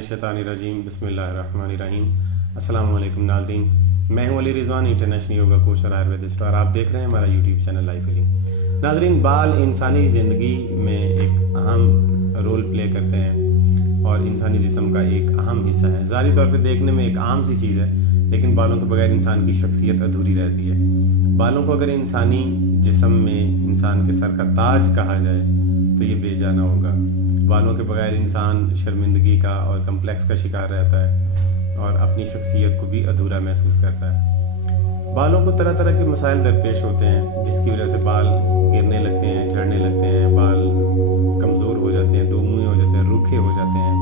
मिनश्शैतानिर्रजीम बिस्मिल्लाहिर्रहमानिर्रहीम। अस्सलामु अलैकुम नाज़रीन, मैं हूं Ali Rizwan, international yoga coach और आयुर्वेदिस्ट, और आप देख रहे हैं हमारा यूट्यूब चैनल लाइफ हीलिंग। नाज़रीन, बाल इंसानी ज़िंदगी में एक अहम रोल प्ले करते हैं और इंसानी जिस्म का एक अहम हिस्सा है। ज़ाहिरी तौर पे देखने में एक आम सी चीज़ है, लेकिन बालों के बगैर इंसान की शख्सियत अधूरी रहती है। बालों को अगर इंसानी जिस्म में इंसान के सर का ताज कहा जाए तो ये बेजाना होगा। बालों के बगैर इंसान शर्मिंदगी का और कम्प्लेक्स का शिकार रहता है और अपनी शख्सियत को भी अधूरा महसूस करता है। बालों को तरह तरह के मसाइल दरपेश होते हैं, जिसकी वजह से बाल गिरने लगते हैं, झड़ने लगते हैं, बाल कमज़ोर हो जाते हैं, दो मुँहे हो जाते हैं, रूखे हो जाते हैं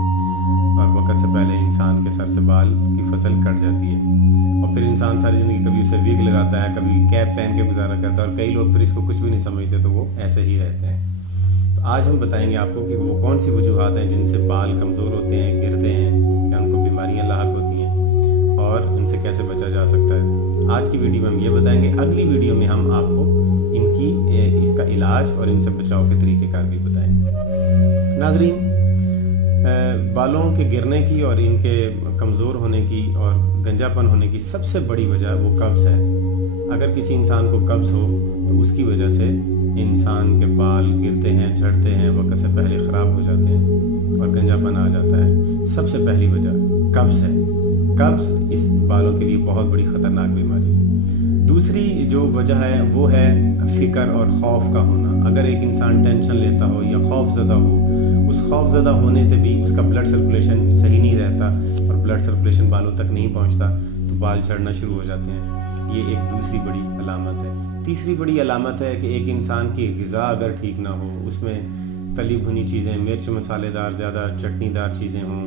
और वक्त से पहले इंसान के सर से बाल की फसल कट जाती है। और फिर इंसान सारी ज़िंदगी कभी उसे विग लगाता है, कभी कैप पहन के गुजारा करता है, और कई लोग फिर इसको कुछ भी नहीं समझते तो वो ऐसे ही रहते हैं। तो आज हम बताएंगे आपको कि वो कौन सी वजूहात हैं जिनसे बाल कमज़ोर होते हैं, गिरते हैं, या उनको बीमारियां लाहक होती हैं और उनसे कैसे बचा जा सकता है। आज की वीडियो में हम ये बताएंगे। अगली वीडियो में हम आपको इसका इलाज और इनसे बचाव के तरीक़ेकार भी बताएंगे। नाज़रीन, बालों के गिरने की और इनके कमज़ोर होने की और गंजापन होने की सबसे बड़ी वजह वो कब्ज़ है। अगर किसी इंसान को कब्ज़ हो तो उसकी वजह से इंसान के बाल गिरते हैं, झड़ते हैं, वक्त से पहले ख़राब हो जाते हैं और गंजापन आ जाता है। सबसे पहली वजह कब्ज़ है। कब्ज़ इस बालों के लिए बहुत बड़ी ख़तरनाक बीमारी है। दूसरी जो वजह है वो है फ़िक्र और खौफ का होना। अगर एक इंसान टेंशन लेता हो या खौफज़दा हो, उस खौफज़दा होने से भी उसका ब्लड सर्कुलेशन सही नहीं रहता और ब्लड सर्कुलेशन बालों तक नहीं पहुंचता तो बाल झड़ना शुरू हो जाते हैं। ये एक दूसरी बड़ी अलामत है। तीसरी बड़ी अलामत है कि एक इंसान की ग़िज़ा अगर ठीक ना हो, उसमें तली भुनी चीज़ें, मिर्च मसालेदार, ज़्यादा चटनीदार चीज़ें हों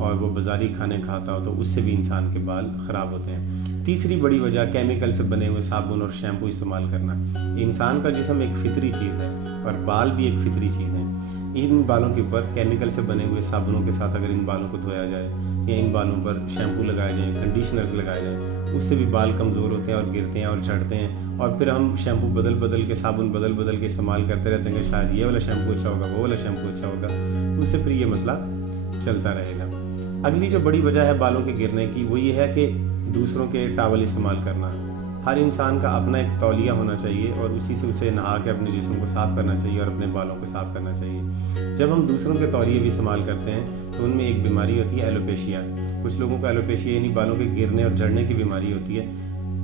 और वो बाज़ारी खाने खाता हो तो उससे भी इंसान के बाल ख़राब होते हैं। तीसरी बड़ी वजह केमिकल से बने हुए साबुन और शैम्पू इस्तेमाल करना। इंसान का जिस्म एक फ़ितरी चीज़ है और बाल भी एक फ़ितरी चीज़ है। इन बालों के ऊपर केमिकल से बने हुए साबुनों के साथ अगर इन बालों को धोया जाए या इन बालों पर शैम्पू लगाए जाएँ, कंडीशनर्स लगाए जाएँ, उससे भी बाल कमज़ोर होते हैं और गिरते हैं और झड़ते हैं। और फिर हम शैम्पू बदल बदल के, साबुन बदल बदल के इस्तेमाल करते रहते हैं कि शायद ये वाला शैम्पू अच्छा होगा, वो वाला शैम्पू अच्छा होगा, तो उससे फिर ये मसला चलता रहेगा। अगली जो बड़ी वजह है बालों के गिरने की वो ये है कि दूसरों के टॉवल इस्तेमाल करना। हर इंसान का अपना एक तौलिया होना चाहिए और उसी से उसे नहा के अपने जिस्म को साफ़ करना चाहिए और अपने बालों को साफ़ करना चाहिए। जब हम दूसरों के तौलिए भी इस्तेमाल करते हैं तो उनमें एक बीमारी होती है एलोपेशिया। कुछ लोगों को एलोपेशिया यानी बालों के गिरने और झड़ने की बीमारी होती है।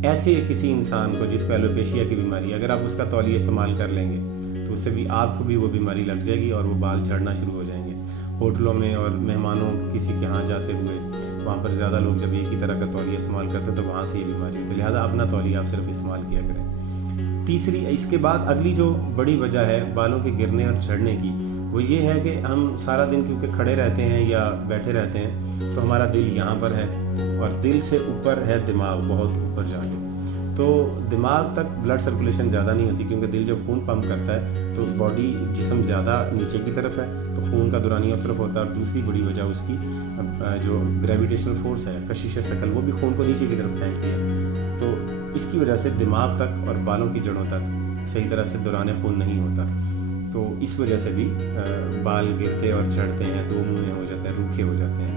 ऐसे किसी इंसान को जिसको एलोपेशिया की बीमारी, अगर आप उसका तौलिया इस्तेमाल कर लेंगे तो उससे भी आपको भी वो बीमारी लग जाएगी और वो बाल झड़ना शुरू हो जाएंगे। होटलों में और मेहमानों किसी के यहाँ जाते हुए वहाँ पर ज़्यादा लोग जब एक ही तरह का तौलिया इस्तेमाल करते हैं तो वहाँ से ये बीमारी होती है। लिहाजा अपना तौलिया आप सिर्फ इस्तेमाल किया करें। तीसरी, इसके बाद अगली जो बड़ी वजह है बालों के गिरने और झड़ने की वो ये है कि हम सारा दिन क्योंकि खड़े रहते हैं या बैठे रहते हैं तो हमारा दिल यहाँ पर है और दिल से ऊपर है दिमाग, बहुत ऊपर जाके, तो दिमाग तक ब्लड सर्कुलेशन ज़्यादा नहीं होती क्योंकि दिल जब खून पंप करता है तो बॉडी जिस्म ज़्यादा नीचे की तरफ है तो खून का दौरानिया उस तरफ होता है। और दूसरी बड़ी वजह उसकी जो ग्रेविटेशनल फोर्स है, कशिश शकल, वो भी खून को नीचे की तरफ फेंकती है। तो इसकी वजह से दिमाग तक और बालों की जड़ों तक सही तरह से दौरान खून नहीं होता, तो इस वजह से भी बाल गिरते और झड़ते हैं, दो मुँहे हो जाते हैं, रूखे हो जाते हैं।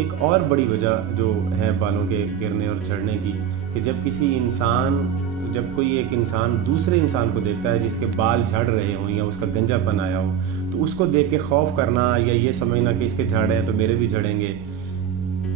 एक और बड़ी वजह जो है बालों के गिरने और झड़ने की कि जब कोई एक इंसान दूसरे इंसान को देखता है जिसके बाल झड़ रहे हों या उसका गंजापन आया हो तो उसको देख के खौफ करना या ये समझना कि इसके झड़ हैं तो मेरे भी झड़ेंगे,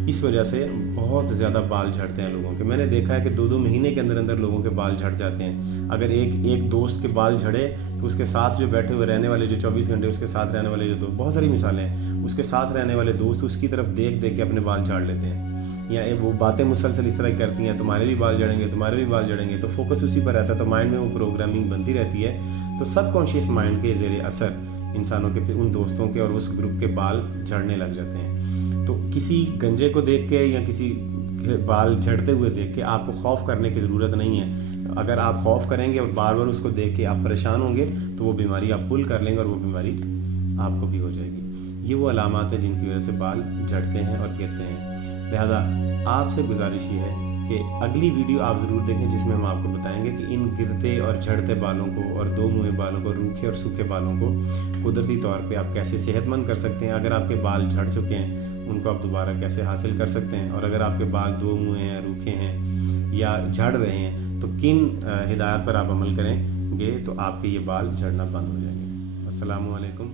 इस वजह से बहुत ज़्यादा बाल झड़ते हैं लोगों के। मैंने देखा है कि 2-2 महीने के अंदर अंदर लोगों के बाल झड़ जाते हैं। अगर एक दोस्त के बाल झड़े तो उसके साथ जो बैठे हुए रहने वाले, जो 24 घंटे उसके साथ रहने वाले जो दोस्त, बहुत सारी मिसालें हैं, उसके साथ रहने वाले दोस्त उसकी तरफ देख देख के अपने बाल झाड़ लेते हैं या वो बातें मुसलसल इस तरह करती हैं, तुम्हारे भी बाल झड़ेंगे, तुम्हारे भी बाल झड़ेंगे, तो फोकस उसी पर रहता है, तो माइंड में वो प्रोग्रामिंग बनती रहती है। तो सबकॉन्शियस माइंड के ज़ेरे असर इंसानों के फिर उन दोस्तों के और उस ग्रुप के बाल झड़ने लग जाते हैं। तो किसी गंजे को देख के या किसी के बाल झड़ते हुए देख के आपको खौफ करने की ज़रूरत नहीं है। अगर आप खौफ करेंगे और बार बार उसको देख के आप परेशान होंगे तो वो बीमारी आप पुल कर लेंगे और वो बीमारी आपको भी हो जाएगी। ये वो अलामात हैं जिनकी वजह से बाल झड़ते हैं और गिरते हैं। लिहाजा आपसे गुजारिश ये है کہ اگلی ویڈیو آپ ضرور دیکھیں جس میں ہم آپ کو بتائیں گے کہ ان گرتے اور جھڑتے بالوں کو اور دو منھے بالوں کو، روکھے اور سوکھے بالوں کو قدرتی طور پہ آپ کیسے صحت مند کر سکتے ہیں۔ اگر آپ کے بال جھڑ چکے ہیں ان کو آپ دوبارہ کیسے حاصل کر سکتے ہیں، اور اگر آپ کے بال دو منھے ہیں، روکھے ہیں یا جھڑ رہے ہیں تو کن ہدایات پر آپ عمل کریں گے تو آپ کے یہ بال جھڑنا بند ہو جائیں گے۔ السلام علیکم۔